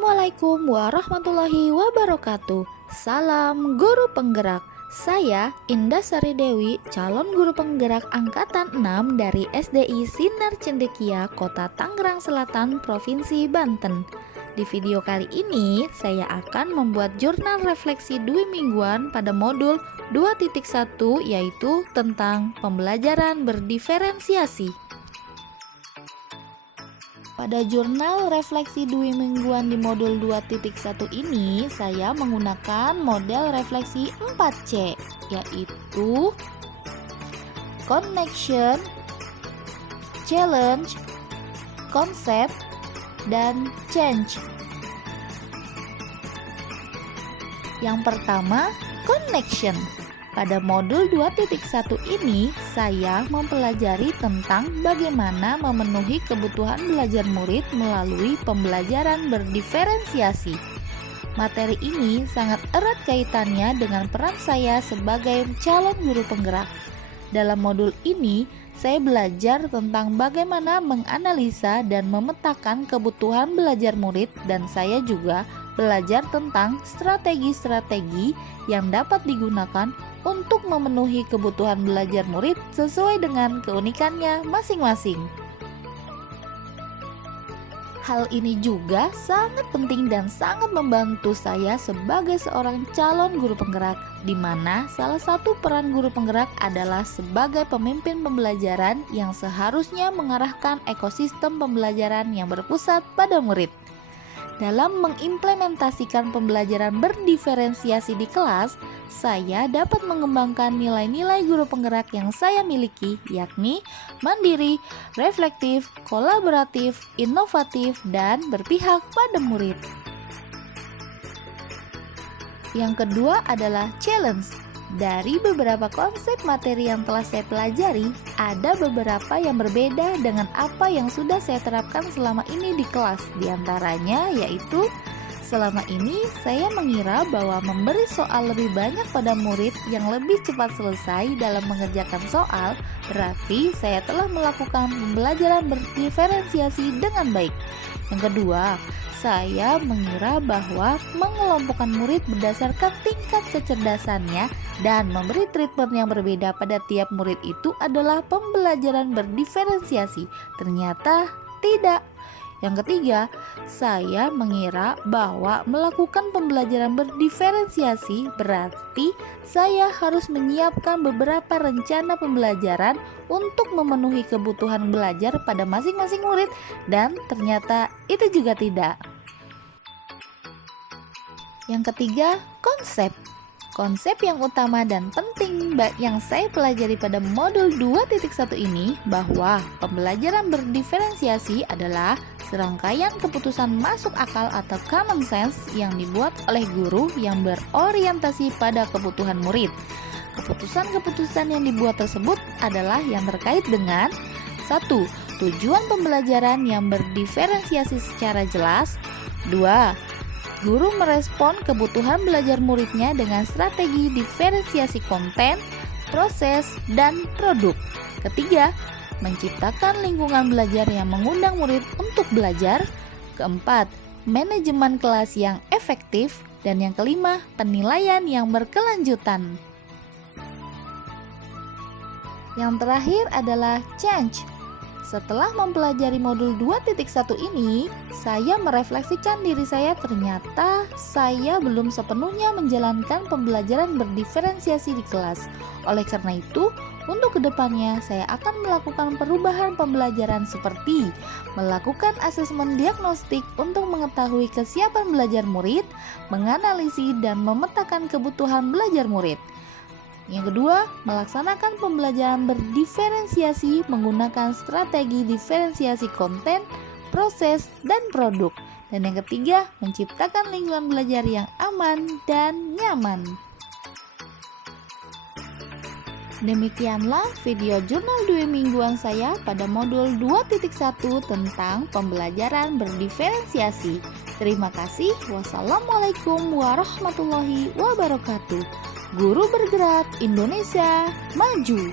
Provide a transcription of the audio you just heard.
Assalamualaikum warahmatullahi wabarakatuh. Salam guru penggerak. Saya Indah Sari Dewi, calon guru penggerak angkatan 6 dari SDI Sinar Cendekia, Kota Tangerang Selatan, Provinsi Banten. Di video kali ini, saya akan membuat jurnal refleksi dwi mingguan pada modul 2.1, yaitu tentang pembelajaran berdiferensiasi. Pada jurnal refleksi dwi mingguan di modul 2.1 ini, saya menggunakan model refleksi 4C, yaitu connection, challenge, concept, dan change. Yang pertama, connection. Pada modul 2.1 ini, saya mempelajari tentang bagaimana memenuhi kebutuhan belajar murid melalui pembelajaran berdiferensiasi. Materi ini sangat erat kaitannya dengan peran saya sebagai calon guru penggerak. Dalam modul ini, saya belajar tentang bagaimana menganalisa dan memetakan kebutuhan belajar murid, dan saya juga belajar tentang strategi-strategi yang dapat digunakan untuk memenuhi kebutuhan belajar murid sesuai dengan keunikannya masing-masing. Hal ini juga sangat penting dan sangat membantu saya sebagai seorang calon guru penggerak, di mana salah satu peran guru penggerak adalah sebagai pemimpin pembelajaran yang seharusnya mengarahkan ekosistem pembelajaran yang berpusat pada murid. Dalam mengimplementasikan pembelajaran berdiferensiasi di kelas, saya dapat mengembangkan nilai-nilai guru penggerak yang saya miliki, yakni mandiri, reflektif, kolaboratif, inovatif, dan berpihak pada murid. Yang kedua adalah challenge. Dari beberapa konsep materi yang telah saya pelajari, ada beberapa yang berbeda dengan apa yang sudah saya terapkan selama ini di kelas. Di antaranya yaitu, selama ini saya mengira bahwa memberi soal lebih banyak pada murid yang lebih cepat selesai dalam mengerjakan soal, berarti saya telah melakukan pembelajaran berdiferensiasi dengan baik. Yang kedua, saya mengira bahwa mengelompokkan murid berdasarkan tingkat kecerdasannya dan memberi treatment yang berbeda pada tiap murid itu adalah pembelajaran berdiferensiasi. Ternyata tidak. Yang ketiga, saya mengira bahwa melakukan pembelajaran berdiferensiasi berarti saya harus menyiapkan beberapa rencana pembelajaran untuk memenuhi kebutuhan belajar pada masing-masing murid, dan ternyata itu juga tidak. Yang ketiga, konsep. Konsep yang utama dan penting yang saya pelajari pada modul 2.1 ini bahwa pembelajaran berdiferensiasi adalah serangkaian keputusan masuk akal atau common sense yang dibuat oleh guru yang berorientasi pada kebutuhan murid. Keputusan-keputusan yang dibuat tersebut adalah yang terkait dengan 1. Tujuan pembelajaran yang berdiferensiasi secara jelas. 2. Guru merespon kebutuhan belajar muridnya dengan strategi diferensiasi konten, proses, dan produk. Ketiga, menciptakan lingkungan belajar yang mengundang murid untuk belajar. Keempat, manajemen kelas yang efektif. Dan yang kelima, penilaian yang berkelanjutan. Yang terakhir adalah change. Setelah mempelajari modul 2.1 ini, saya merefleksikan diri saya, ternyata saya belum sepenuhnya menjalankan pembelajaran berdiferensiasi di kelas. Oleh karena itu, untuk kedepannya saya akan melakukan perubahan pembelajaran seperti melakukan asesmen diagnostik untuk mengetahui kesiapan belajar murid, menganalisis dan memetakan kebutuhan belajar murid. Yang kedua, melaksanakan pembelajaran berdiferensiasi menggunakan strategi diferensiasi konten, proses, dan produk. Dan yang ketiga, menciptakan lingkungan belajar yang aman dan nyaman. Demikianlah video jurnal 2 mingguan saya pada modul 2.1 tentang pembelajaran berdiferensiasi. Terima kasih. Wassalamualaikum warahmatullahi wabarakatuh. Guru bergerak Indonesia maju.